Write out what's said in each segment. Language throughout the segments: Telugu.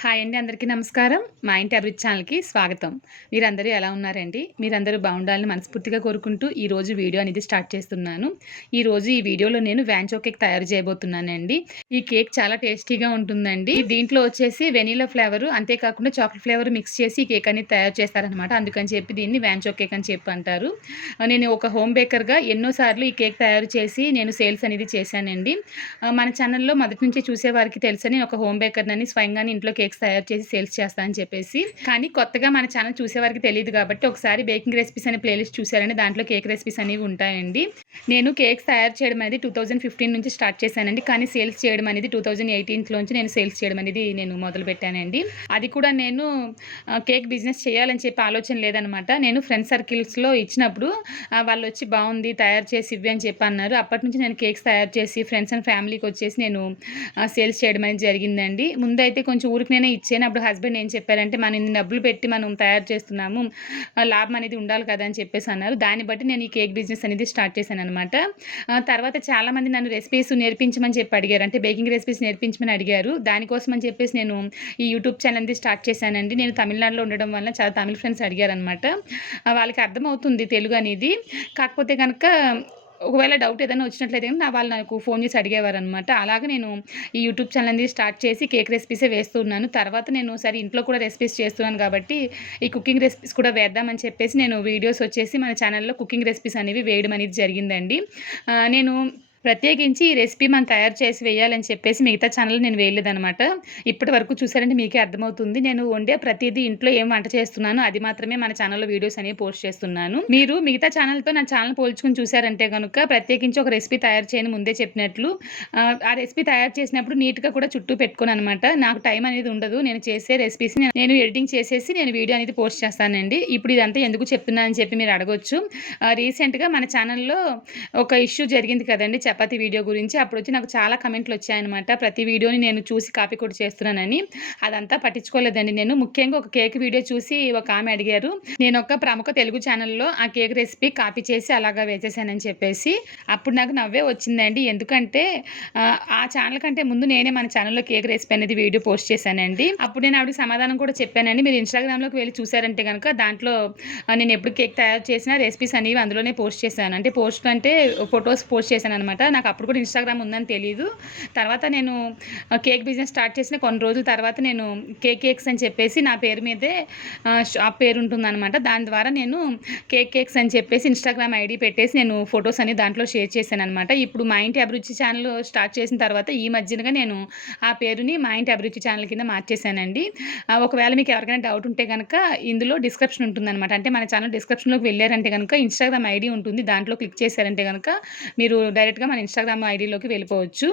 హాయ్ అండి. అందరికీ నమస్కారం. మా ఇంటి అభిరుచి ఛానల్‌కి స్వాగతం. మీరందరూ ఎలా ఉన్నారండి? మీరందరూ బాగుండాలని మనస్ఫూర్తిగా కోరుకుంటూ ఈరోజు వీడియో అనేది స్టార్ట్ చేస్తున్నాను. ఈరోజు ఈ వీడియోలో నేను వాంచో కేక్ తయారు చేయబోతున్నానండి. ఈ కేక్ చాలా టేస్టీగా ఉంటుందండి. దీంట్లో వచ్చేసి వెనిలా ఫ్లేవరు అంతేకాకుండా చాక్లెట్ ఫ్లేవర్ మిక్స్ చేసి ఈ కేక్ అనేది తయారు చేస్తారనమాట. అందుకని చెప్పి దీన్ని వాంచో కేక్ అని చెప్పి అంటారు. నేను ఒక హోమ్ బేకర్‌గా ఎన్నో సార్లు ఈ కేక్ తయారు చేసి నేను సేల్స్ అనేది చేశానండి. మన ఛానల్‌లో మొదటి నుంచి చూసేవారికి తెలుసని నేను ఒక హోమ్ బేకర్‌నని స్వయంగానే ఇంట్లో కేక్స్ తయారు చేసి సేల్స్ చేస్తా అని చెప్పేసి. కానీ కొత్తగా మన ఛానల్ చూసేవారికి తెలీదు కాబట్టి ఒకసారి బేకింగ్ రెసిపీస్ అనే ప్లేలిస్ట్ చూసారండి. దాంట్లో కేక్ రెసిపీస్ అనేవి ఉంటాయండి. నేను కేక్స్ తయారు చేయడం అనేది 2015 నుంచి స్టార్ట్ చేశానండి. కానీ సేల్స్ చేయడం అనేది 2018లోంచి నేను సేల్స్ చేయడం అనేది నేను మొదలుపెట్టానండి. అది కూడా నేను కేక్ బిజినెస్ చేయాలని చెప్పి ఆలోచన లేదనమాట. నేను ఫ్రెండ్ సర్కిల్స్‌లో ఇచ్చినప్పుడు వాళ్ళొచ్చి బావుంది తయారు చేసి ఇవ్వి అని చెప్పి అన్నారు. అప్పటి నుంచి నేను కేక్స్ తయారు చేసి ఫ్రెండ్స్ అండ్ ఫ్యామిలీకి వచ్చేసి నేను సేల్స్ చేయడం అనేది జరిగిందండి. ముందైతే కొంచెం ఊరికనే ఇచ్చాను. అప్పుడు హస్బెండ్ ఏం చెప్పారంటే, మనం ఇన్ని డబ్బులు పెట్టి మనం తయారు చేస్తున్నాము, లాభం అనేది ఉండాలి కదా అని చెప్పేసి అన్నారు. దాన్ని బట్టి నేను ఈ కేక్ బిజినెస్ అనేది స్టార్ట్ చేశాననమాట. తర్వాత చాలామంది నన్ను రెసిపీస్ నేర్పించమని చెప్పి అడిగారు. అంటే బేకింగ్ రెసిపీస్ నేర్పించమని అడిగారు. దానికోసం అని చెప్పేసి నేను ఈ యూట్యూబ్ ఛానల్ అనేది స్టార్ట్ చేశానండి. నేను తమిళనాడులో ఉండడం వల్ల చాలా తమిళ్ ఫ్రెండ్స్ అడిగారనమాట. వాళ్ళకి అర్థమవుతుంది తెలుగు అనేది. కాకపోతే కనుక ఒకవేళ డౌట్ ఏదైనా వచ్చినట్లయితే వాళ్ళు నాకు ఫోన్ చేసి అడిగేవారనమాట. అలాగే నేను ఈ యూట్యూబ్ ఛానల్ అనేది స్టార్ట్ చేసి కేక్ రెసిపీసే వేస్తున్నాను. తర్వాత నేను సరే ఇంట్లో కూడా రెసిపీస్ చేస్తున్నాను కాబట్టి ఈ కుకింగ్ రెసిపీస్ కూడా వేద్దామని చెప్పేసి నేను వీడియోస్ వచ్చేసి మన ఛానల్‌లో కుకింగ్ రెసిపీస్ అనేవి వేయడం అనేది జరిగిందండి. నేను ప్రత్యేకించి ఈ రెసిపీ మనం తయారు చేసి వేయాలని చెప్పేసి మిగతా ఛానల్‌లో నేను వేయలేదనమాట. ఇప్పటి వరకు చూసారంటే మీకే అర్థమవుతుంది. నేను వండే ప్రతీదీ ఇంట్లో ఏం వంట చేస్తున్నానో అది మాత్రమే మన ఛానల్‌లో వీడియోస్ అనేవి పోస్ట్ చేస్తున్నాను. మీరు మిగతా ఛానల్‌తో నా ఛానల్ పోల్చుకొని చూసారంటే గనుక ప్రత్యేకించి ఒక రెసిపీ తయారు చేయని ముందే చెప్పినట్లు ఆ రెసిపీ తయారు చేసినప్పుడు నీట్‌గా కూడా చుట్టూ పెట్టుకోననమాట. నాకు టైం అనేది ఉండదు. నేను చేసే రెసిపీస్‌ని నేను ఎడిటింగ్ చేసేసి నేను వీడియో అనేది పోస్ట్ చేస్తానండి. ఇప్పుడు ఇదంతా ఎందుకు చెప్తున్నా అని చెప్పి మీరు అడగొచ్చు. రీసెంట్‌గా మన ఛానల్‌లో ఒక ఇష్యూ జరిగింది కదండీ! చపాతీ వీడియో గురించి. అప్పుడొచ్చి నాకు చాలా కమెంట్లు వచ్చాయన్నమాట. ప్రతి వీడియోని నేను చూసి కాపీ కూడా చేస్తున్నానని. అదంతా పట్టించుకోలేదండి నేను. ముఖ్యంగా ఒక కేక్ వీడియో చూసి ఒక ఆమె అడిగారు. నేను ఒక ప్రముఖ తెలుగు ఛానల్‌లో ఆ కేక్ రెసిపీ కాపీ చేసి అలాగా వేసేసానని చెప్పేసి. అప్పుడు నాకు నవ్వే వచ్చిందండి. ఎందుకంటే ఆ ఛానల్ కంటే ముందు నేనే మన ఛానల్‌లో కేక్ రెసిపీ అనేది వీడియో పోస్ట్ చేశానండి. అప్పుడు నేను ఆవిడకి సమాధానం కూడా చెప్పానండి. మీరు ఇన్‌స్టాగ్రామ్‌లోకి వెళ్లి చూసారంటే గనుక దాంట్లో నేను ఎప్పుడు కేక్ తయారు చేసినా రెసిపీస్ అనేవి అందులోనే పోస్ట్ చేశాను. అంటే పోస్ట్ అంటే ఫోటోస్ పోస్ట్ చేశాననమాట. నాకు అప్పుడు కూడా ఇన్‌స్టాగ్రామ్ ఉందని తెలీదు. తర్వాత నేను కేక్ బిజినెస్ స్టార్ట్ చేసిన కొన్ని రోజుల తర్వాత నేను కేక్స్ అని చెప్పేసి నా పేరు మీదే షాప్ పేరు ఉంటుందనమాట. దాని ద్వారా నేను కేక్స్ అని చెప్పేసి ఇన్‌స్టాగ్రామ్ ఐడీ పెట్టేసి నేను ఫోటోస్ అన్ని దాంట్లో షేర్ చేశాననమాట. ఇప్పుడు మా ఇంటి అభిరుచి ఛానల్ స్టార్ట్ చేసిన తర్వాత ఈ మధ్యనగా నేను ఆ పేరుని మా ఇంటి అభిరుచి ఛానల్ కింద మార్చేశానండి. ఒకవేళ మీకు ఎవరికైనా డౌట్ ఉంటే గనక ఇందులో డిస్క్రిప్షన్ ఉంటుందనమాట. అంటే మన ఛానల్ డిస్క్రిప్షన్‌లోకి వెళ్లారంటే గనక ఇన్‌స్టాగ్రామ్ ఐడీ ఉంటుంది. దాంట్లో క్లిక్ చేశారంటే గనక మీరు డైరెక్ట్‌గా మన ఇన్‌స్టాగ్రామ్ ఐడీలోకి వెళ్ళిపోవచ్చు.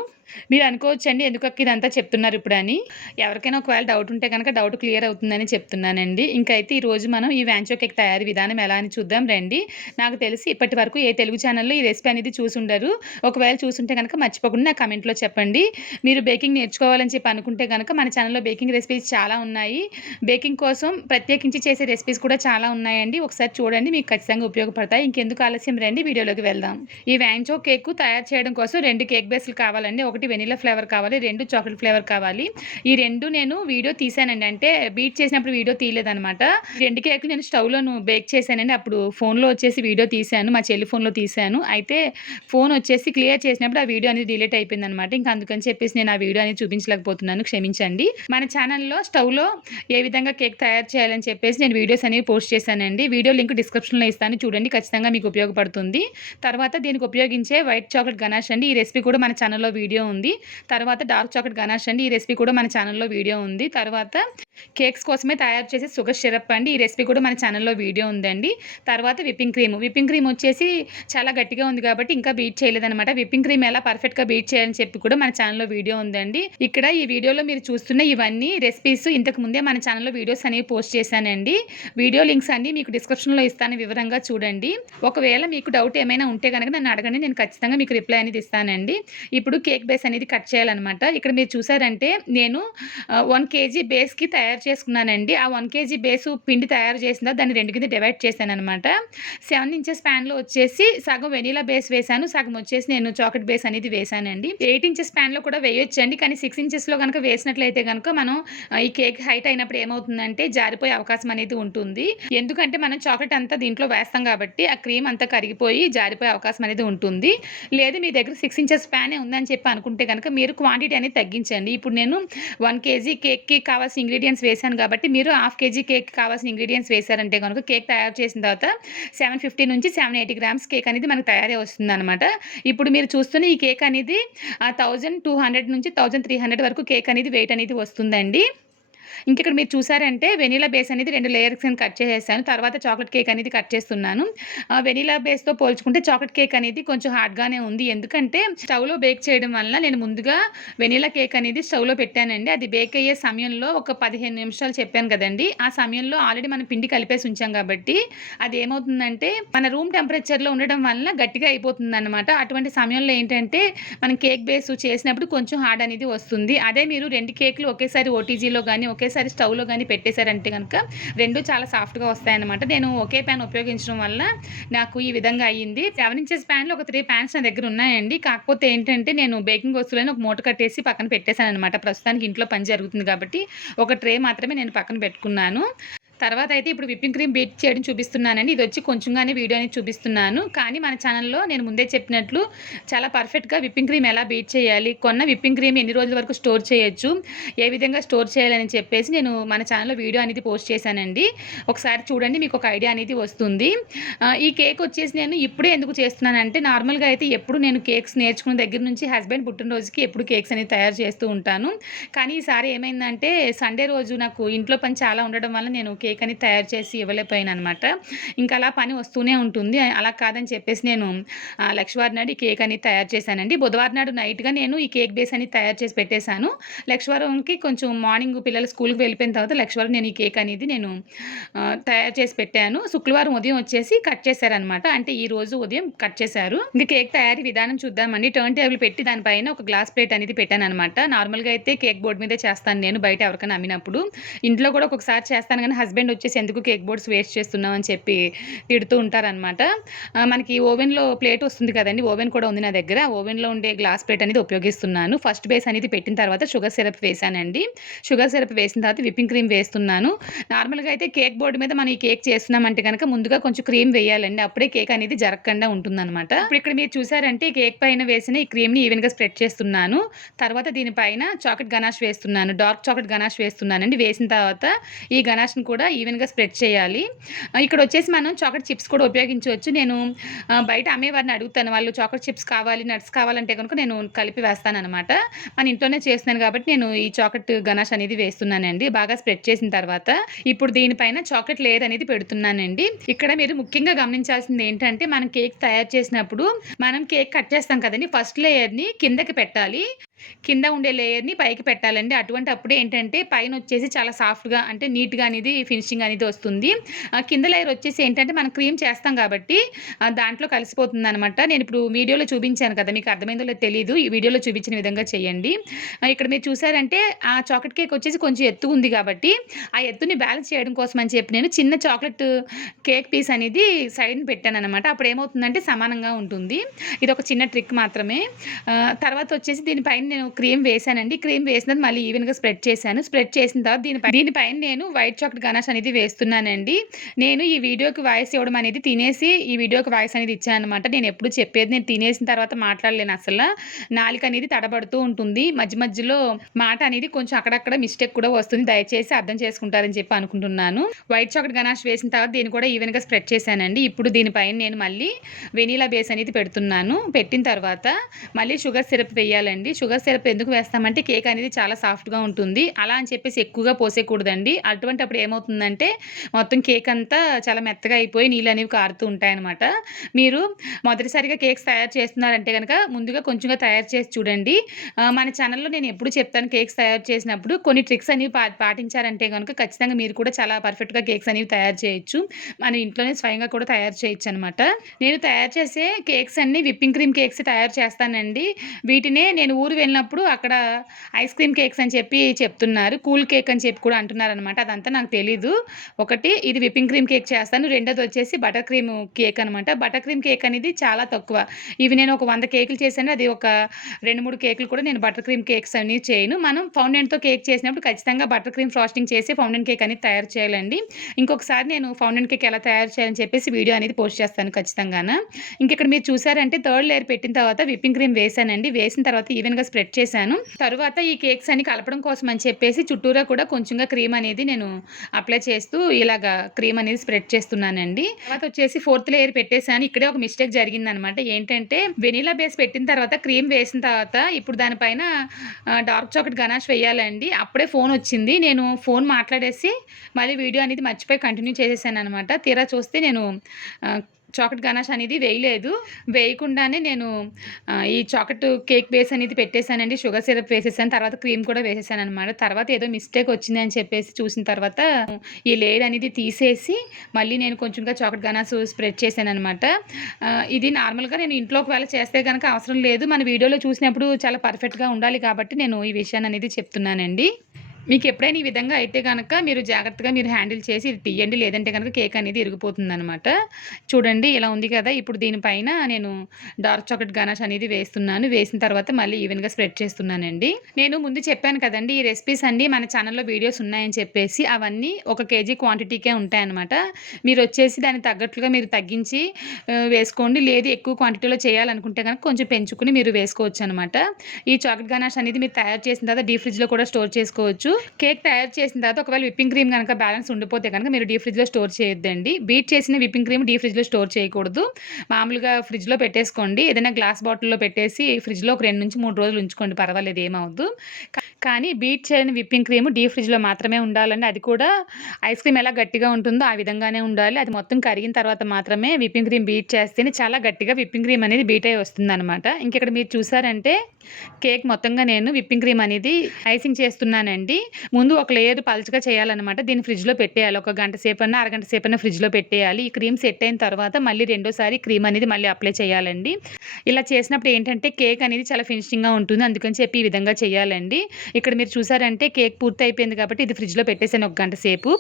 మీరు అనుకోవచ్చండి ఎందుకక్క ఇదంతా చెప్తున్నారు ఇప్పుడని. ఎవరికైనా ఒకవేళ డౌట్ ఉంటే గనక డౌట్ క్లియర్ అవుతుందని చెప్తున్నానండి. ఇంకైతే ఈరోజు మనం ఈ వాంచో కేక్ తయారీ విధానం ఎలా అని చూద్దాం రండి. నాకు తెలిసి ఇప్పటి వరకు ఏ తెలుగు ఛానల్‌లో ఈ రెసిపీ అనేది చూసుండరు. ఒకవేళ చూసుంటే గనక మర్చిపోకుండా నా కామెంట్‌లో చెప్పండి. మీరు బేకింగ్ నేర్చుకోవాలని చెప్పి అనుకుంటే గనక మన ఛానల్‌లో బేకింగ్ రెసిపీస్ చాలా ఉన్నాయి. బేకింగ్ కోసం ప్రత్యేకించి చేసే రెసిపీస్ కూడా చాలా ఉన్నాయండి. ఒకసారి చూడండి మీకు ఖచ్చితంగా ఉపయోగపడతాయి. ఇంకెందుకు ఆలస్యం రండి వీడియోలోకి వెళ్దాం. ఈ వాంచో కేక్ తయారు చేయడం కోసం 2 కేక్ బేస్‌లు కావాలండి. ఒకటి వెనిలా ఫ్లేవర్ కావాలి, 2 చాక్లెట్ ఫ్లేవర్ కావాలి. ఈ 2 నేను వీడియో తీసానండి. అంటే బీట్ చేసినప్పుడు వీడియో తీయలేదనమాట. 2 కేకులు నేను స్టవ్‌లోను బేక్ చేశానండి. అప్పుడు ఫోన్‌లో వచ్చేసి వీడియో తీశాను. మా చెల్లి ఫోన్‌లో తీశాను. అయితే ఫోన్ వచ్చేసి క్లియర్ చేసినప్పుడు ఆ వీడియో అనేది డిలీట్ అయిపోయిందనమాట. ఇంకా అందుకని చెప్పేసి నేను ఆ వీడియో అనేది చూపించలేకపోతున్నాను. క్షమించండి. మన ఛానల్‌లో స్టవ్‌లో ఏ విధంగా కేక్ తయారు చేయాలని చెప్పేసి నేను వీడియోస్ అనేవి పోస్ట్ చేశానండి. వీడియో లింక్ డిస్క్రిప్షన్‌లో ఇస్తాను చూడండి. ఖచ్చితంగా మీకు ఉపయోగపడుతుంది. తర్వాత దీనికి ఉపయోగించే వైట్ చాక్లెట్ గనాష్ అండి. ఈ రెసిపీ కూడా మన ఛానల్‌లో వీడియో ఉంది. తర్వాత డార్క్ చాక్లెట్ గనాష్ అండి. ఈ రెసిపీ కూడా మన ఛానల్‌లో వీడియో ఉంది. తర్వాత కేక్స్ కోసమే తయారు చేసే షుగర్ సిరప్ అండి. ఈ రెసిపీ కూడా మన ఛానల్‌లో వీడియో ఉందండి. తర్వాత విప్పింగ్ క్రీమ్ వచ్చేసి చాలా గట్టిగా ఉంది కాబట్టి ఇంకా బీట్ చేయలేదనమాట. విప్పింగ్ క్రీమ్ ఎలా పర్ఫెక్ట్‌గా బీట్ చేయాలని చెప్పి కూడా మన ఛానల్‌లో వీడియో ఉందండి. ఇక్కడ ఈ వీడియోలో మీరు చూస్తున్న ఇవన్నీ రెసిపీస్ ఇంతకు ముందే మన ఛానల్‌లో వీడియోస్ అనేవి పోస్ట్ చేశానండి. వీడియో లింక్స్ అన్ని మీకు డిస్క్రిప్షన్‌లో ఇస్తాను వివరంగా చూడండి. ఒకవేళ మీకు డౌట్ ఏమైనా ఉంటే గనక నన్ను అడగండి. నేను ఖచ్చితంగా మీకు రిప్లై అనేది ఇస్తానండి. ఇప్పుడు కేక్ బేస్ అనేది కట్ చేయాలనమాట. ఇక్కడ మీరు చూసారంటే నేను 1 కేజీ బేస్‌కి తయారు చేసుకున్నానండి. ఆ 1 కేజీ బేసు పిండి తయారు చేసిన తర్వాత దాన్ని 2 కింద డివైడ్ చేశాననమాట. 7 ఇంచెస్ ప్యాన్‌లో వచ్చేసి సగం వెనిలా బేస్ వేశాను. సగం వచ్చేసి నేను చాక్లెట్ బేస్ అనేది వేశానండి. 8 ఇంచెస్ ప్యాన్‌లో కూడా వేయొచ్చండి. కానీ 6 ఇంచెస్‌లో గనక వేసినట్లయితే గనక మనం ఈ కేక్ హైట్ అయినప్పుడు ఏమవుతుందంటే జారిపోయే అవకాశం అనేది ఉంటుంది. ఎందుకంటే మనం చాక్లెట్ అంతా దీంట్లో వేస్తాం కాబట్టి ఆ క్రీమ్ అంతా కరిగిపోయి జారిపోయే అవకాశం అనేది ఉంటుంది. లేదు మీ దగ్గర 6 ఇంచెస్ ప్యానే ఉందని చెప్పి అనుకుంటే గనక మీరు క్వాంటిటీ అనేది తగ్గించండి. ఇప్పుడు నేను 1 కేజీ కేక్‌కి కావాల్సిన ఇంగ్రీడియెంట్స్ వేశాను కాబట్టి మీరు హాఫ్ కేజీ కేక్‌కి కావాల్సిన ఇంగ్రీడియెంట్స్ వేశారంటే గనుక కేక్ తయారు చేసిన తర్వాత 750 నుంచి 780 గ్రామ్స్ కేక్ అనేది మనకు తయారై వస్తుందనమాట. ఇప్పుడు మీరు చూస్తున్న ఈ కేక్ అనేది 1200 నుంచి 1300 వరకు కేక్ అనేది వెయిట్ అనేది వస్తుందండి. ఇంకిక్కడ మీరు చూసారంటే వెనిలా బేస్ అనేది 2 లేయర్స్ కింద కట్ చేసేసాను. తర్వాత చాక్లెట్ కేక్ అనేది కట్ చేస్తున్నాను. వెనిలా బేస్‌తో పోల్చుకుంటే చాక్లెట్ కేక్ అనేది కొంచెం హార్డ్‌గానే ఉంది. ఎందుకంటే స్టవ్‌లో బేక్ చేయడం వల్ల నేను ముందుగా వెనిలా కేక్ అనేది స్టవ్‌లో పెట్టానండి. అది బేక్ అయ్యే సమయంలో ఒక 15 నిమిషాలు చెప్పాను కదండీ! ఆ సమయంలో ఆల్రెడీ మనం పిండి కలిపేసి ఉంచాం కాబట్టి అదేమవుతుందంటే మన రూమ్ టెంపరేచర్‌లో ఉండడం వలన గట్టిగా అయిపోతుందనమాట. అటువంటి సమయంలో ఏంటంటే మనం కేక్ బేస్ చేసినప్పుడు కొంచెం హార్డ్ అనేది వస్తుంది. అదే మీరు 2 కేక్‌లు ఒకేసారి ఓటీజీలో గాని ఒకేసారి స్టవ్‌లో గాని పెట్టేశారంటే గనక 2 చాలా సాఫ్ట్‌గా వస్తాయన్నమాట. నేను ఒకే పాన్ ఉపయోగించడం వల్ల నాకు ఈ విధంగా అయ్యింది. 7 ఇంచెస్ పాన్‌లు ఒక 3 పాన్స్ నా దగ్గర ఉన్నాయండి. కాకపోతే ఏంటంటే నేను బేకింగ్ వస్తువులని ఒక మూట కట్టేసి పక్కన పెట్టేశానన్నమాట. ప్రస్తుతానికి ఇంట్లో పని జరుగుతుంది కాబట్టి ఒక ట్రే మాత్రమే నేను పక్కన పెట్టుకున్నాను. తర్వాత అయితే ఇప్పుడు విప్పింగ్ క్రీమ్ బీట్ చేయడం చూపిస్తున్నానండి. ఇది వచ్చి కొంచెంగానే వీడియో అనేది చూపిస్తున్నాను. కానీ మన ఛానల్‌లో నేను ముందే చెప్పినట్లు చాలా పర్ఫెక్ట్‌గా విప్పింగ్ క్రీమ్ ఎలా బీట్ చేయాలి, కొన్న విప్పింగ్ క్రీమ్ ఎన్ని రోజుల వరకు స్టోర్ చేయొచ్చు, ఏ విధంగా స్టోర్ చేయాలని చెప్పేసి నేను మన ఛానల్‌లో వీడియో అనేది పోస్ట్ చేశానండి. ఒకసారి చూడండి మీకు ఒక ఐడియా అనేది వస్తుంది. ఈ కేక్ వచ్చేసి నేను ఇప్పుడే ఎందుకు చేస్తున్నానంటే నార్మల్‌గా అయితే ఎప్పుడు నేను కేక్స్ నేర్చుకున్న దగ్గర నుంచి హస్బెండ్ పుట్టినరోజుకి ఎప్పుడు కేక్స్ అనేది తయారు చేస్తూ ఉంటాను. కానీ ఈసారి ఏమైందంటే సండే రోజు నాకు ఇంట్లో పని చాలా ఉండడం వల్ల నేను కేక్ అనేది తయారు చేసి ఇవ్వలేకపోయాననమాట. ఇంకా అలా పని వస్తూనే ఉంటుంది. అలా కాదని చెప్పేసి నేను లక్షవారం నాడు ఈ కేక్ అనేది తయారు చేశానండి. బుధవారం నాడు నైట్‌గా నేను ఈ కేక్ బేస్ అనేది తయారు చేసి పెట్టేశాను. లక్షవారంకి కొంచెం మార్నింగ్ పిల్లలు స్కూల్‌కి వెళ్ళిపోయిన తర్వాత లక్షవారం నేను ఈ కేక్ అనేది నేను తయారు చేసి పెట్టాను. శుక్రవారం ఉదయం వచ్చేసి కట్ చేశారనమాట. అంటే ఈ రోజు ఉదయం కట్ చేశారు. ఇంక కేక్ తయారీ విధానం చూద్దామండి. టర్న్ టేబుల్ పెట్టి దానిపైన ఒక గ్లాస్ ప్లేట్ అనేది పెట్టాననమాట. నార్మల్‌గా అయితే కేక్ బోర్డ్ మీదే చేస్తాను నేను బయట ఎవరికైనా అమ్మినప్పుడు. ఇంట్లో కూడా ఒక్కొక్కసారి చేస్తాను కానీ హస్బెండ్ వచ్చేసి ఎందుకు కేక్ బోర్డ్స్ వేస్ట్ చేస్తున్నావు అని చెప్పి తిడుతూ ఉంటారనమాట. మనకి ఓవెన్‌లో ప్లేట్ వస్తుంది కదండీ! ఓవెన్ కూడా ఉంది నా దగ్గర. ఓవెన్‌లో ఉండే గ్లాస్ ప్లేట్ అనేది ఉపయోగిస్తున్నాను. ఫస్ట్ బేస్ అనేది పెట్టిన తర్వాత షుగర్ సిరప్ వేశానండి. షుగర్ సిరప్ వేసిన తర్వాత విప్పింగ్ క్రీమ్ వేస్తున్నాను. నార్మల్‌గా అయితే కేక్ బోర్డ్ మీద మనం ఈ కేక్ చేస్తున్నామంటే గనక ముందుగా కొంచెం క్రీమ్ వేయాలండి. అప్పుడే కేక్ అనేది జరగకుండా ఉంటుందనమాట. ఇప్పుడు ఇక్కడ మీరు చూసారంటే ఈ కేక్ పైన వేసిన ఈ క్రీమ్‌ని ఈవెన్‌గా స్ప్రెడ్ చేస్తున్నాను. తర్వాత దీనిపైన చాక్లెట్ గనాష్ వేస్తున్నాను. డార్క్ చాక్లెట్ గనాష్ వేస్తున్నానండి. వేసిన తర్వాత ఈ గనాష్‌ని కూడా ఈవెన్‌గా స్ప్రెడ్ చేయాలి. ఇక్కడ వచ్చేసి మనం చాక్లెట్ చిప్స్ కూడా ఉపయోగించవచ్చు. నేను బయట అమ్మేవారిని అడుగుతాను. వాళ్ళు చాక్లెట్ చిప్స్ కావాలి, నట్స్ కావాలంటే గనుక నేను కలిపి వేస్తాననమాట. మన ఇంట్లోనే చేస్తున్నాను కాబట్టి నేను ఈ చాక్లెట్ గనాష్ అనేది వేస్తున్నానండి. బాగా స్ప్రెడ్ చేసిన తర్వాత ఇప్పుడు దీనిపైన చాక్లెట్ లేయర్ అనేది పెడుతున్నానండి. ఇక్కడ మీరు ముఖ్యంగా గమనించాల్సింది ఏంటంటే మనం కేక్ తయారు చేసినప్పుడు మనం కేక్ కట్ చేస్తాం కదండీ! ఫస్ట్ లేయర్‌ని కిందకి పెట్టాలి. కింద ఉండే లేయర్‌ని పైకి పెట్టాలండి. అటువంటి అప్పుడే ఏంటంటే పైన వచ్చేసి చాలా సాఫ్ట్‌గా అంటే నీట్‌గా అనేది ఫినిషింగ్ అనేది వస్తుంది. కింద లేయర్ వచ్చేసి ఏంటంటే మనం క్రీమ్ చేస్తాం కాబట్టి దాంట్లో కలిసిపోతుందనమాట. నేను ఇప్పుడు వీడియోలో చూపించాను కదా! మీకు అర్థమైందో లేదో తెలీదు. ఈ వీడియోలో చూపించిన విధంగా చేయండి. ఇక్కడ మీరు చూసారంటే ఆ చాక్లెట్ కేక్ వచ్చేసి కొంచెం ఎత్తు ఉంది కాబట్టి ఆ ఎత్తుని బ్యాలెన్స్ చేయడం కోసం అని చెప్పి నేను చిన్న చాక్లెట్ కేక్ పీస్ అనేది సైడ్‌న పెట్టాననమాట. అప్పుడు ఏమవుతుందంటే సమానంగా ఉంటుంది. ఇదొక చిన్న ట్రిక్ మాత్రమే. తర్వాత వచ్చేసి దీనిపైన నేను క్రీమ్ వేశానండి. క్రీమ్ వేసినది మళ్ళీ ఈవెన్‌గా స్ప్రెడ్ చేశాను. స్ప్రెడ్ చేసిన తర్వాత దీనిపైన నేను వైట్ చాక్లెట్ గనాష్ అనేది వేస్తున్నానండి. నేను ఈ వీడియోకి వాయిస్ ఇవ్వడం అనేది తినేసి ఈ వీడియోకి వాయిస్ అనేది ఇచ్చాననమాట. నేను ఎప్పుడు చెప్పేది నేను తినేసిన తర్వాత మాట్లాడలేను అసల. నాలుక అనేది తడబడుతూ ఉంటుంది. మధ్య మధ్యలో మాట అనేది కొంచెం అక్కడక్కడ మిస్టేక్ కూడా వస్తుంది. దయచేసి అర్థం చేసుకుంటారని చెప్పి అనుకుంటున్నాను. వైట్ చాక్లెట్ గనాష్ వేసిన తర్వాత దీన్ని కూడా ఈవెన్‌గా స్ప్రెడ్ చేశానండి. ఇప్పుడు దీనిపైన నేను మళ్ళీ వెనిలా బేస్ అనేది పెడుతున్నాను. పెట్టిన తర్వాత మళ్ళీ షుగర్ సిరప్ వేయాలండి. షుగర్ సిరప్ ఎందుకు వేస్తామంటే కేక్ అనేది చాలా సాఫ్ట్‌గా ఉంటుంది. అలా అని చెప్పేసి ఎక్కువగా పోసేయకూడదండి. అటువంటప్పుడు ఏమవుతుందంటే ఏమవుతుందంటే మొత్తం కేక్ అంతా చాలా మెత్తగా అయిపోయి నీళ్ళనేవి కారుతూ ఉంటాయనమాట. మీరు మొదటిసారిగా కేక్స్ తయారు చేస్తున్నారంటే గనక ముందుగా కొంచెంగా తయారు చేసి చూడండి. మన ఛానల్‌లో నేను ఎప్పుడు చెప్తాను కేక్స్ తయారు చేసినప్పుడు కొన్ని ట్రిక్స్ అనేవి పాటించారంటే గనుక ఖచ్చితంగా మీరు కూడా చాలా పర్ఫెక్ట్‌గా కేక్స్ అనేవి తయారు చేయొచ్చు. మన ఇంట్లోనే స్వయంగా కూడా తయారు చేయొచ్చనమాట. నేను తయారు చేసే కేక్స్ అన్నీ విప్పింగ్ క్రీమ్ కేక్స్ తయారు చేస్తానండి. వీటినే నేను ఊరు వెళ్ళినప్పుడు అక్కడ ఐస్ క్రీమ్ కేక్స్ అని చెప్పి చెప్తున్నారు. కూల్ కేక్ అని చెప్పి కూడా అంటున్నారనమాట. అదంతా నాకు తెలీదు. ఒకటి ఇది విప్పింగ్ క్రీమ్ కేక్ చేస్తాను. రెండోది వచ్చేసి బటర్ క్రీమ్ కేక్ అనమాట. బటర్ క్రీమ్ కేక్ అనేది చాలా తక్కువ. ఇవి నేను ఒక 100 కేకులు చేశాను. అది ఒక 2, 3 కేకులు కూడా నేను బటర్ క్రీమ్ కేక్స్ అనేవి చేయను. మనం ఫౌండెన్‌తో కేక్ చేసినప్పుడు ఖచ్చితంగా బటర్ క్రీమ్ ఫ్రాస్టింగ్ చేసి ఫౌండెన్ కేక్ అనేది తయారు చేయాలండి. ఇంకొకసారి నేను ఫౌండెన్ కేక్ ఎలా తయారు చేయాలని చెప్పేసి వీడియో అనేది పోస్ట్ చేస్తాను ఖచ్చితంగాన. ఇంకిక్కడ మీరు చూసారంటే థర్డ్ లేయర్ పెట్టిన తర్వాత విప్పింగ్ క్రీమ్ వేసానండి. వేసిన తర్వాత ఈవెన్‌గా స్ప్రెడ్ చేశాను. తరువాత ఈ కేక్స్ అన్ని కలపడం కోసం అని చెప్పేసి చుట్టూరా కూడా కొంచెంగా క్రీమ్ అనేది నేను అప్లై చేస్తూ ఇలాగా క్రీమ్ అనేది స్ప్రెడ్ చేస్తున్నానండి. తర్వాత వచ్చేసి ఫోర్త్ లేయర్ పెట్టేసాను. ఇక్కడే ఒక మిస్టేక్ జరిగిందనమాట. ఏంటంటే వెనిలా బేస్ పెట్టిన తర్వాత క్రీమ్ వేసిన తర్వాత ఇప్పుడు దానిపైన డార్క్ చాక్లెట్ గనాష్ వేయాలండి. అప్పుడే ఫోన్ వచ్చింది. నేను ఫోన్ మాట్లాడేసి మళ్ళీ వీడియో అనేది మర్చిపోయి కంటిన్యూ చేసేసాననమాట. తీరా చూస్తే నేను చాక్లెట్ గనాష్ అనేది వేయలేదు. వేయకుండానే నేను ఈ చాక్లెట్ కేక్ బేస్ అనేది పెట్టేసానండి. షుగర్ సిరప్ వేసేసాను. తర్వాత క్రీమ్ కూడా వేసేసాననమాట. తర్వాత ఏదో మిస్టేక్ వచ్చింది అని చెప్పేసి చూసిన తర్వాత ఈ లేయర్ అనేది తీసేసి మళ్ళీ నేను కొంచెంగా చాక్లెట్ గనాష్ స్ప్రెడ్ చేశాననమాట. ఇది నార్మల్‌గా నేను ఇంట్లో ఒకవేళ చేస్తే గనక అవసరం లేదు. మన వీడియోలో చూసినప్పుడు చాలా పర్ఫెక్ట్‌గా ఉండాలి కాబట్టి నేను ఈ విషయాన్ని అనేది చెప్తున్నానండి. మీకెప్పుడైనా ఈ విధంగా అయితే గనక మీరు జాగ్రత్తగా మీరు హ్యాండిల్ చేసి ఇది తీయండి. లేదంటే గనక కేక్ అనేది ఇరిగిపోతుందనమాట. చూడండి ఇలా ఉంది కదా! ఇప్పుడు దీనిపైన నేను డార్క్ చాక్లెట్ గనాష్ అనేది వేస్తున్నాను. వేసిన తర్వాత మళ్ళీ ఈవెన్‌గా స్ప్రెడ్ చేస్తున్నానండి. నేను ముందు చెప్పాను కదండీ! ఈ రెసిపీస్ అన్నీ మన ఛానల్‌లో వీడియోస్ ఉన్నాయని చెప్పేసి అవన్నీ 1 కేజీ క్వాంటిటీకే ఉంటాయన్నమాట. మీరొచ్చేసి దానికి తగ్గట్లుగా మీరు తగ్గించి వేసుకోండి. లేదు ఎక్కువ క్వాంటిటీలో చేయాలనుకుంటే గనక కొంచెం పెంచుకొని మీరు వేసుకోవచ్చనమాట. ఈ చాక్లెట్ గనాష్ అనేది మీరు తయారు చేసిన తర్వాత డీప్ ఫ్రిడ్జ్‌లో కూడా స్టోర్ చేసుకోవచ్చు. కేక్ తయారు చేసిన తర్వాత ఒకవేళ విప్పింగ్ క్రీమ్ గనక బ్యాలెన్స్ ఉండిపోతే గనక మీరు డీప్ ఫ్రిడ్జ్‌లో స్టోర్ చేయొద్దండి. బీట్ చేసిన విప్పింగ్ క్రీమ్ డీప్ ఫ్రిడ్జ్‌లో స్టోర్ చేయకూడదు. మామూలుగా ఫ్రిడ్జ్‌లో పెట్టేసుకోండి. ఏదైనా గ్లాస్ బాటిల్‌లో పెట్టేసి ఫ్రిడ్జ్‌లో ఒక 2-3 రోజులు ఉంచుకోండి. పర్వాలేదు ఏమవ్వదు. కానీ బీట్ చేయని విప్పింగ్ క్రీమ్ డీప్ ఫ్రిడ్జ్‌లో మాత్రమే ఉండాలండి. అది కూడా ఐస్ క్రీమ్ ఎలా గట్టిగా ఉంటుందో ఆ విధంగానే ఉండాలి. అది మొత్తం కరిగిన తర్వాత మాత్రమే విప్పింగ్ క్రీమ్ బీట్ చేస్తేనే చాలా గట్టిగా విప్పింగ్ క్రీమ్ అనేది బీట్ అయ్యి వస్తుందనమాట. ఇంకిక్కడ మీరు చూసారంటే కేక్ మొత్తంగా నేను విప్పింగ్ క్రీమ్ అనేది ఐసింగ్ చేస్తున్నానండి. ముందు ఒక లేయర్ పల్చగా చేయాలనమాట. దీన్ని ఫ్రిడ్జ్‌లో పెట్టేయాలి. ఒక గంట సేపన్నా, అరగంట సేపన్నా ఫ్రిడ్జ్‌లో పెట్టేయాలి. ఈ క్రీమ్ సెట్ అయిన తర్వాత మళ్ళీ రెండోసారి క్రీమ్ అనేది మళ్ళీ అప్లై చేయాలండి. ఇలా చేసినప్పుడు ఏంటంటే కేక్ అనేది చాలా ఫినిషింగ్‌గా ఉంటుంది. అందుకని చెప్పి ఈ విధంగా చేయాలండి. ఇక్కడ మీరు చూసారంటే కేక్ పూర్తి అయిపోయింది కాబట్టి ఇది ఫ్రిడ్జ్‌లో పెట్టేసాను ఒక గంట సేపు.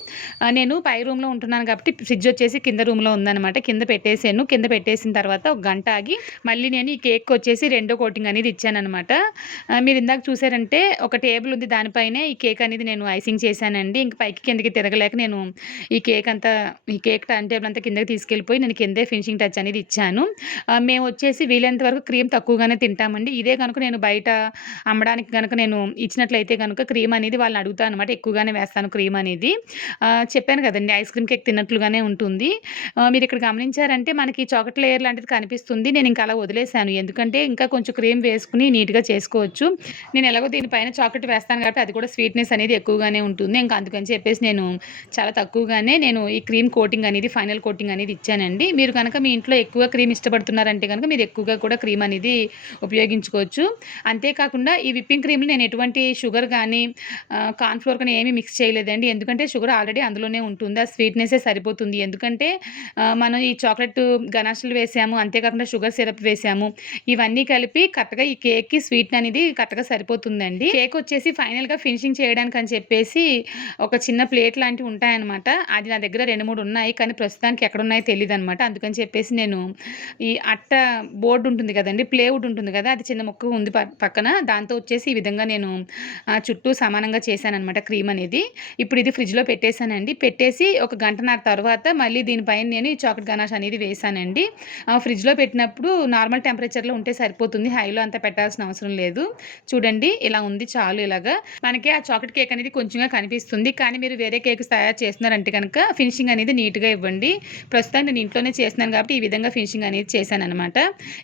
నేను పై రూమ్‌లో ఉంటున్నాను కాబట్టి ఫ్రిడ్జ్ వచ్చేసి కింద రూమ్‌లో ఉందనమాట. కింద పెట్టేసాను. కింద పెట్టేసిన తర్వాత ఒక గంట ఆగి మళ్ళీ నేను ఈ కేక్‌కి వచ్చేసి రెండో కోటింగ్ అనేది ఇచ్చాననమాట. మీరు ఇందాక చూసారంటే ఒక టేబుల్ ఉంది. దానిపైనే ఈ కేక్ అనేది నేను ఐసింగ్ చేశానండి. ఇంక పైకి కిందకి తిరగలేక నేను ఈ కేక్ టర్న్ టేబుల్ అంతా కిందకి తీసుకెళ్ళిపోయి నేను కిందే ఫినిషింగ్ టచ్ అనేది ఇచ్చాను. మేము వచ్చేసి వీలైనంత వరకు క్రీమ్ తక్కువగానే తింటామండి. ఇదే గనుక నేను బయట అమ్మడానికి గనుక నేను ఇచ్చినట్లయితే గనుక క్రీమ్ అనేది వాళ్ళని అడుగుతాను అనమాట. ఎక్కువగానే వేస్తాను క్రీమ్ అనేది. చెప్పాను కదండీ! ఐస్ క్రీమ్ కేక్ తిన్నట్లుగానే ఉంటుంది. మీరిక్కడ గమనించారంటే మనకి చాక్లెట్ లేయర్ లాంటిది కనిపిస్తుంది. నేను ఇంకా అలా వదిలేసాను. ఎందుకంటే ఇంకా కొంచెం క్రీమ్ వేసుకొని నీట్‌గా చేసుకోవచ్చు. నేను ఎలాగో దీనిపైన చాక్లెట్ వేస్తాను కాబట్టి అది కూడా స్వీట్‌నెస్ అనేది ఎక్కువగానే ఉంటుంది. ఇంకా అందుకని చెప్పేసి నేను చాలా తక్కువగానే నేను ఈ క్రీమ్ కోటింగ్ అనేది ఫైనల్ కోటింగ్ అనేది ఇచ్చానండి. మీరు కనుక మీ ఇంట్లో ఎక్కువ క్రీమ్ ఇష్టపడుతున్నారంటే గనుక మీరు ఎక్కువగా కూడా క్రీమ్ అనేది ఉపయోగించుకోవచ్చు. అంతేకాకుండా ఈ విప్పింగ్ క్రీమ్‌లో నేను ఎటువంటి షుగర్ గానీ కార్న్ ఫ్లోర్ కానీ ఏమీ మిక్స్ చేయలేదండి. ఎందుకంటే షుగర్ ఆల్రెడీ అందులోనే ఉంటుంది. ఆ స్వీట్‌నెస్సే సరిపోతుంది. ఎందుకంటే మనం ఈ చాక్లెట్ గనాష్‌లు వేసాము. అంతేకాకుండా షుగర్ సిరప్ వేసాము. ఇవన్నీ కలిపి కరెక్ట్‌గా ఈ కేక్‌కి స్వీట్ అనేది కరెక్ట్‌గా సరిపోతుందండి. కేక్ వచ్చేసి ఫైనల్‌గా ఫినిషింగ్ చేయడానికి అని చెప్పేసి ఒక చిన్న ప్లేట్ లాంటివి ఉంటాయన్నమాట. అది నా దగ్గర 2, 3 ఉన్నాయి. కానీ ప్రస్తుతానికి ఎక్కడున్నాయో తెలీదనమాట. అందుకని చెప్పేసి నేను ఈ అట్ట బోర్డ్ ఉంటుంది కదండీ! ప్లేవుడ్ ఉంటుంది కదా! అది చిన్న ముక్క ఉంది పక్కన. దాంతో వచ్చేసి ఈ విధంగా నేను చుట్టూ సమానంగా చేశాననమాట క్రీమ్ అనేది. ఇప్పుడు ఇది ఫ్రిడ్జ్‌లో పెట్టేసానండి. పెట్టేసి ఒక గంటన్నర తర్వాత మళ్ళీ దీనిపైన నేను ఈ చాక్లెట్ గనాష్ అనేది వేశానండి. ఫ్రిడ్జ్‌లో పెట్టినప్పుడు నార్మల్ టెంపరేచర్‌లో ఉంటే సరిపోతుంది. హైలో అంత పెట్టాల్సిన అవసరం లేదు. చూడండి ఇలా ఉంది చాలు ఇలాగా. మనకి ఆ చాక్లెట్ కేక్ అనేది కొంచెంగా కనిపిస్తుంది. కానీ మీరు వేరే కేక్స్ తయారు చేస్తున్నారంటే కనుక ఫినిషింగ్ అనేది నీట్‌గా ఇవ్వండి. ప్రస్తుతానికి నేను ఇంట్లోనే చేస్తున్నాను కాబట్టి ఈ విధంగా ఫినిషింగ్ అనేది చేశాననమాట.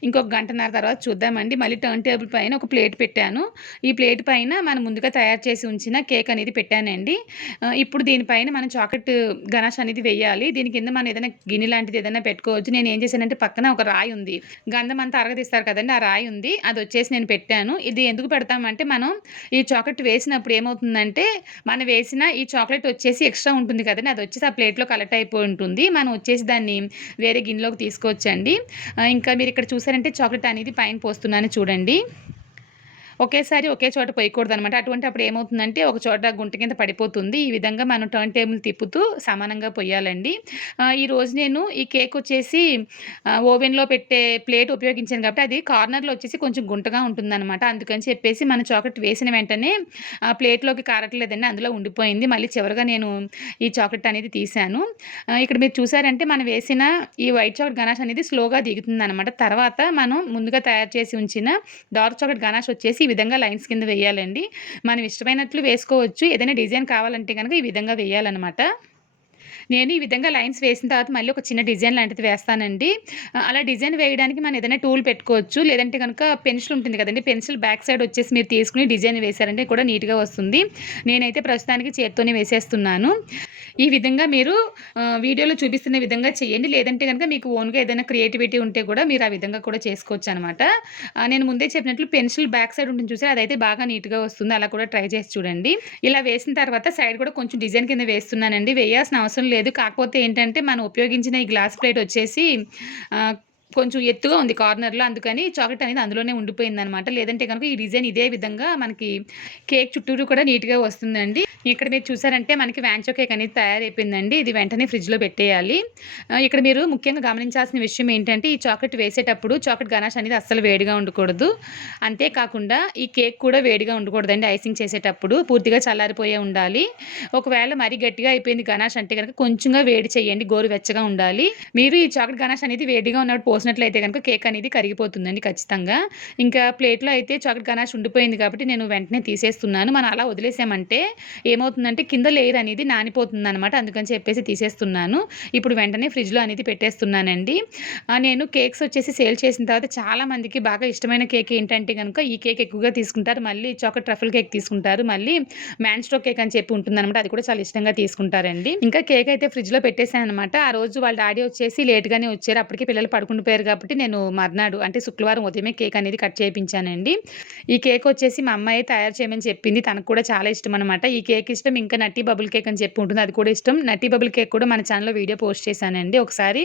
ఇంకొక గంటన్నర తర్వాత చూద్దామండి. మళ్ళీ టర్న్ టేబుల్ పైన ఒక ప్లేట్ పెట్టాను. ఈ ప్లేట్ పైన మనం ముందుగా తయారు చేసి ఉంచిన కేక్ అనేది పెట్టానండి. ఇప్పుడు దీనిపైన మనం చాక్లెట్ గనాష్ అనేది వేయాలి. దీని కింద మనం ఏదైనా గిన్నె లాంటిది ఏదైనా పెట్టుకోవచ్చు. నేను ఏం చేశానంటే పక్కన ఒక రాయి ఉంది. గంధం అంతా అరగదీస్తారు కదండీ! ఆ రాయి ఉంది. అదొచ్చేసి నేను పెట్టాను. ఇది ఎందుకు పెడతామంటే మనం ఈ చాక్లెట్ వేసినప్పుడు ఏమవుతుందంటే మనం వేసిన ఈ చాక్లెట్ వచ్చేసి ఎక్స్ట్రా ఉంటుంది కదండీ! అదొచ్చేసి ఆ ప్లేట్‌లో కలెక్ట్ అయిపోయి ఉంటుంది. మనం వచ్చేసి దాన్ని వేరే గిన్నెలోకి తీసుకోవచ్చండి. ఇంకా మీరు ఇక్కడ చూసారంటే చాక్లెట్ అనేది పైన పోస్తున్నాను చూడండి. ఒకేసారి ఒకే చోట పోయకూడదనమాట. అటువంటప్పుడు ఏమవుతుందంటే ఒక చోట గుంట కింద పడిపోతుంది. ఈ విధంగా మనం టర్న్ టేబుల్ తిప్పుతూ సమానంగా పొయ్యాలండి. ఈరోజు నేను ఈ కేక్ వచ్చేసి ఓవెన్‌లో పెట్టే ప్లేట్ ఉపయోగించాను కాబట్టి అది కార్నర్‌లో వచ్చేసి కొంచెం గుంటగా ఉంటుందనమాట. అందుకని చెప్పేసి మన చాక్లెట్ వేసిన వెంటనే ప్లేట్‌లోకి కారట్లేదండి. అందులో ఉండిపోయింది. మళ్ళీ చివరగా నేను ఈ చాక్లెట్ అనేది తీశాను. ఇక్కడ మీరు చూసారంటే మనం వేసిన ఈ వైట్ చాక్లెట్ గనాష్ అనేది స్లోగా దిగుతుందనమాట. తర్వాత మనం ముందుగా తయారు చేసి ఉంచిన డార్క్ చాక్లెట్ గనాష్ వచ్చేసి ఈ విధంగా లైన్స్ కింద వేయాలండి. మనం ఇష్టమైనట్లు వేసుకోవచ్చు. ఏదైనా డిజైన్ కావాలంటే గనక ఈ విధంగా వేయాలనమాట. నేను ఈ విధంగా లైన్స్ వేసిన తర్వాత మళ్ళీ ఒక చిన్న డిజైన్ లాంటిది వేస్తానండి. అలా డిజైన్ వేయడానికి మనం ఏదైనా టూల్ పెట్టుకోవచ్చు. లేదంటే గనుక పెన్సిల్ ఉంటుంది కదండీ! పెన్సిల్ బ్యాక్ సైడ్ వచ్చేసి మీరు తీసుకొని డిజైన్ వేశారంటే కూడా నీట్‌గా వస్తుంది. నేనైతే ప్రస్తుతానికి చేత్తోనే వేసేస్తున్నాను. ఈ విధంగా మీరు వీడియోలో చూపిస్తున్న విధంగా చేయండి. లేదంటే గనుక మీకు ఓన్‌గా ఏదైనా క్రియేటివిటీ ఉంటే కూడా మీరు ఆ విధంగా కూడా చేసుకోవచ్చనమాట. నేను ముందే చెప్పినట్లు పెన్సిల్ బ్యాక్ సైడ్ ఉంటుంది చూసారా? అదైతే బాగా నీట్‌గా వస్తుంది. అలా కూడా ట్రై చేసి చూడండి. ఇలా వేసిన తర్వాత సైడ్ కూడా కొంచెం డిజైన్ కింద వేస్తున్నానండి. వేయాల్సిన అవసరం లేదు. కాకపోతే ఏంటంటే మనం ఉపయోగించిన ఈ గ్లాస్ ప్లేట్ వచ్చేసి ఆహ్, కొంచెం ఎత్తుగా ఉంది కార్నర్‌లో. అందుకని చాక్లెట్ అనేది అందులోనే ఉండిపోయిందనమాట. లేదంటే గనుక ఈ డిజైన్ ఇదే విధంగా మనకి కేక్ చుట్టూరు కూడా నీట్‌గా వస్తుందండి. ఇక్కడ మీరు చూసారంటే మనకి వాంచో కేక్ అనేది తయారైపోయిందండి. ఇది వెంటనే ఫ్రిడ్జ్‌లో పెట్టేయాలి. ఇక్కడ మీరు ముఖ్యంగా గమనించాల్సిన విషయం ఏంటంటే ఈ చాక్లెట్ వేసేటప్పుడు చాక్లెట్ గనాష్ అనేది అస్సలు వేడిగా ఉండకూడదు. అంతే కాకుండా ఈ కేక్ కూడా వేడిగా ఉండకూడదండి ఐసింగ్ చేసేటప్పుడు. పూర్తిగా చల్లారిపోయే ఉండాలి. ఒకవేళ మరీ గట్టిగా అయిపోయింది గనాష్ అంటే గనుక కొంచెంగా వేడి చేయండి. గోరువెచ్చగా ఉండాలి. మీరు ఈ చాక్లెట్ గనాష్ అనేది వేడిగా ఉన్నప్పుడు పోసినట్లయితే గనుక కేక్ అనేది కరిగిపోతుందండి ఖచ్చితంగా. ఇంకా ప్లేట్‌లో అయితే చాక్లెట్ గనాష్ ఉండిపోయింది కాబట్టి నేను వెంటనే తీసేస్తున్నాను. మనం అలా వదిలేసామంటే ఏమవుతుందంటే కింద లేయర్ అనేది నానిపోతుందనమాట. అందుకని చెప్పేసి తీసేస్తున్నాను. ఇప్పుడు వెంటనే ఫ్రిడ్జ్‌లో అనేది పెట్టేస్తున్నానండి. నేను కేక్స్ వచ్చేసి సేల్ చేసిన తర్వాత చాలా మందికి బాగా ఇష్టమైన కేక్ ఏంటంటే గనుక ఈ కేక్ ఎక్కువగా తీసుకుంటారు. మళ్ళీ చాక్లెట్ ట్రఫుల్ కేక్ తీసుకుంటారు. మళ్ళీ మ్యాన్‌స్టో కేక్ అని చెప్పి ఉంటుందనమాట. అది కూడా చాలా ఇష్టంగా తీసుకుంటారండి. ఇంకా కేక్ అయితే ఫ్రిడ్జ్‌లో పెట్టేసాననమాట. ఆ రోజు వాళ్ళ డాడీ వచ్చేసి లేట్‌గానే వచ్చారు. అప్పటికి పిల్లలు పడుకుండిపోయారు కాబట్టి నేను మర్నాడు అంటే శుక్రవారం ఉదయమే కేక్ అనేది కట్ చేపించానండి. ఈ కేక్ వచ్చేసి మా అమ్మాయే తయారు చేయమని చెప్పింది. తనకు కూడా చాలా ఇష్టం అనమాట. ఈ కేక్ ఇష్టం. ఇంకా నట్టీ బబుల్ కేక్ అని చెప్పి ఉంటుంది. అది కూడా ఇష్టం. నట్టీ బబుల్ కేక్ కూడా మన ఛానెల్‌లో వీడియో పోస్ట్ చేశానండి. ఒకసారి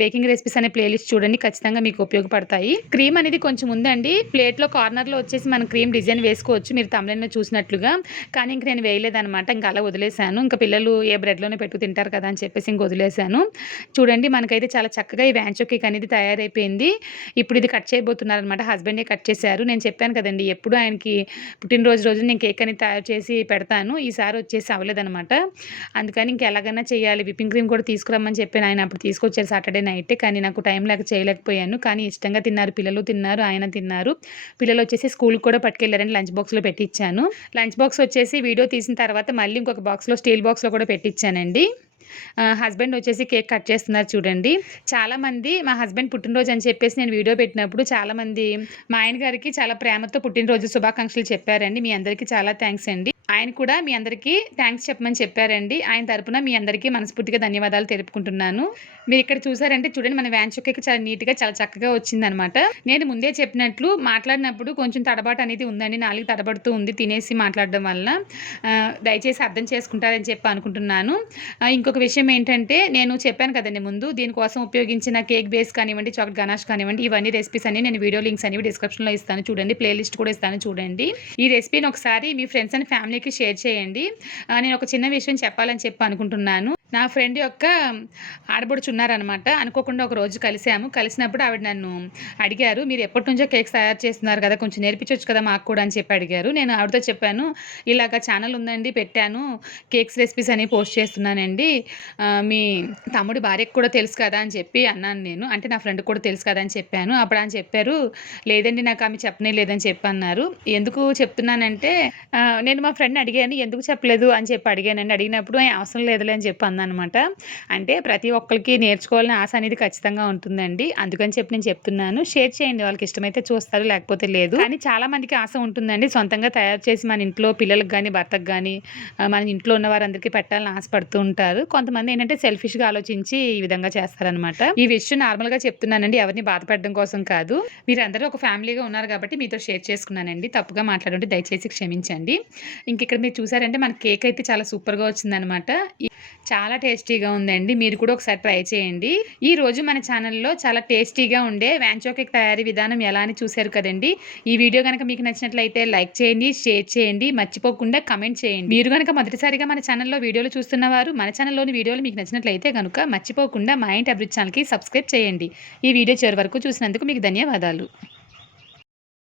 బేకింగ్ రెసిపీస్ అనే ప్లేలిస్ట్ చూడండి. ఖచ్చితంగా మీకు ఉపయోగపడతాయి. క్రీమ్ అనేది కొంచెం ఉందండి. ప్లేట్‌లో కార్నర్‌లో వచ్చేసి మనం క్రీమ్ డిజైన్ వేసుకోవచ్చు. మీరు థంబ్‌నెయిల్‌లో చూసినట్లుగా. కానీ ఇంక నేను వేయలేదనమాట. ఇంక అలా వదిలేసాను. ఇంకా పిల్లలు ఏ బ్రెడ్‌లోనే పెట్టుకు తింటారు కదా అని చెప్పేసి ఇంక వదిలేసాను. చూడండి మనకైతే చాలా చక్కగా ఈ వాంచో కేక్ అనేది తయారైపోయింది. ఇప్పుడు ఇది కట్ చేయబోతున్నారనమాట. హస్బెండే కట్ చేశారు. నేను చెప్పాను కదండీ! ఎప్పుడు ఆయనకి పుట్టినరోజు రోజు నేను కేక్ అనేది తయారు చేసి పెడతాను. ఈసారి వచ్చేసి అవ్వలేదనమాట. అందుకని ఇంక ఎలాగైనా చేయాలి. విప్పింగ్ క్రీమ్ కూడా తీసుకురమ్మని చెప్పాను. ఆయన అప్పుడు తీసుకొచ్చారు సాటర్డే నైటే. కానీ నాకు టైం లేక చేయలేకపోయాను. కానీ ఇష్టంగా తిన్నారు. పిల్లలు తిన్నారు. ఆయన తిన్నారు. పిల్లలు వచ్చేసి స్కూల్‌కి కూడా పట్టుకెళ్లారండి. లంచ్ బాక్స్‌లో పెట్టిచ్చాను. లంచ్ బాక్స్ వచ్చేసి వీడియో తీసిన తర్వాత మళ్ళీ ఇంకొక బాక్స్‌లో స్టీల్ బాక్స్‌లో కూడా పెట్టిచ్చానండి. హస్బెండ్ వచ్చేసి కేక్ కట్ చేస్తున్నారు చూడండి. చాలామంది మా హస్బెండ్ పుట్టినరోజు అని చెప్పేసి నేను వీడియో పెట్టినప్పుడు చాలామంది మా ఆయన గారికి చాలా ప్రేమతో పుట్టినరోజు శుభాకాంక్షలు చెప్పారండి. మీ అందరికీ చాలా థాంక్స్ అండి. ఆయన కూడా మీ అందరికీ థాంక్స్ చెప్పమని చెప్పారండి. ఆయన తరపున మీ అందరికీ మనస్ఫూర్తిగా ధన్యవాదాలు తెలుపుకుంటున్నాను. మీరు ఇక్కడ చూసారంటే చూడండి మన వాంచో కేక్ చాలా నీట్‌గా చాలా చక్కగా వచ్చిందనమాట. నేను ముందే చెప్పినట్లు మాట్లాడినప్పుడు కొంచెం తడబాటు అనేది ఉందండి. నాలుక తడబడుతూ ఉంది తినేసి మాట్లాడడం వలన. దయచేసి అర్థం చేసుకుంటారని చెప్పి అనుకుంటున్నాను. ఇంకొక విషయం ఏంటంటే నేను చెప్పాను కదండీ ముందు దీనికోసం ఉపయోగించిన కేక్ బేస్ కానివ్వండి, చాక్లెట్ గనాష్ కానివ్వండి ఇవన్నీ రెసిపీస్ అన్ని నేను వీడియో లింక్స్ అనేవి డిస్క్రిప్షన్‌లో ఇస్తాను చూడండి. ప్లే లిస్ట్ కూడా ఇస్తాను చూడండి. ఈ రెసిపీని ఒకసారి మీ ఫ్రెండ్స్ అండ్ ఫ్యామిలీకి షేర్ చేయండి. నేను ఒక చిన్న విషయం చెప్పాలని చెప్పి అనుకుంటున్నాను. నా ఫ్రెండ్ యొక్క ఆడపడుచు ఉన్నారనమాట. అనుకోకుండా ఒకరోజు కలిసాము. కలిసినప్పుడు ఆవిడ నన్ను అడిగారు, "మీరు ఎప్పటినుంచో కేక్స్ తయారు చేస్తున్నారు కదా! కొంచెం నేర్పించొచ్చు కదా మాకు కూడా" అని చెప్పి అడిగారు. నేను ఆవిడతో చెప్పాను, "ఇలాగ ఛానెల్ ఉందండి, పెట్టాను. కేక్స్ రెసిపీస్ అని పోస్ట్ చేస్తున్నానండి. మీ తమ్ముడి భార్యకి కూడా తెలుసు కదా" అని చెప్పి అన్నాను నేను. అంటే నా ఫ్రెండ్‌కి కూడా తెలుసు కదా అని చెప్పాను. అప్పుడు ఆయన చెప్పారు, "లేదండి నాకు ఆమె చెప్పనే లేదని" చెప్పి అన్నారు. ఎందుకు చెప్తున్నానంటే నేను మా ఫ్రెండ్‌ని అడిగాను, "ఎందుకు చెప్పలేదు" అని చెప్పి అడిగానండి. అడిగినప్పుడు అవసరం లేదులే అని చెప్పి అందనమాట. అంటే ప్రతి ఒక్కళ్ళకి నేర్చుకోవాలని ఆశ అనేది ఖచ్చితంగా ఉంటుందండి. అందుకని చెప్పి నేను చెప్తున్నాను. షేర్ చేయండి. వాళ్ళకి ఇష్టమైతే చూస్తారు, లేకపోతే లేదు. కానీ చాలా మందికి ఆశ ఉంటుందండి. సొంతంగా తయారు చేసి మన ఇంట్లో పిల్లలకి గాని, భర్తకు గాని, మన ఇంట్లో ఉన్న వారందరికీ పెట్టాలని ఆశపడుతూ ఉంటారు. కొంతమంది ఏంటంటే సెల్ఫిష్‌గా ఆలోచించి ఈ విధంగా చేస్తారనమాట. ఈ విషయం నార్మల్‌గా చెప్తున్నానండి. ఎవరిని బాధపెట్టడం కోసం కాదు. మీరందరూ ఒక ఫ్యామిలీగా ఉన్నారు కాబట్టి మీతో షేర్ చేసుకున్నానండి. తప్పుగా మాట్లాడుంటే దయచేసి క్షమించండి. ఇంకిక్కడ మీరు చూసారంటే మన కేక్ అయితే చాలా సూపర్‌గా వచ్చిందనమాట. చాలా టేస్టీగా ఉందండి. మీరు కూడా ఒకసారి ట్రై చేయండి. ఈరోజు మన ఛానల్‌లో చాలా టేస్టీగా ఉండే వాంచో కేక్ తయారీ విధానం ఎలా అని చూసారు కదండీ! ఈ వీడియో గనక మీకు నచ్చినట్లయితే లైక్ చేయండి, షేర్ చేయండి, మర్చిపోకుండా కమెంట్ చేయండి. మీరు గనక మొదటిసారిగా మన ఛానల్‌లో వీడియోలు చూస్తున్నవారు మన ఛానల్‌లోని వీడియోలు మీకు నచ్చినట్లయితే గనుక మర్చిపోకుండా మా ఇంటి అభిరుచి ఛానల్‌కి సబ్స్క్రైబ్ చేయండి. ఈ వీడియో చివరి వరకు చూసినందుకు మీకు ధన్యవాదాలు.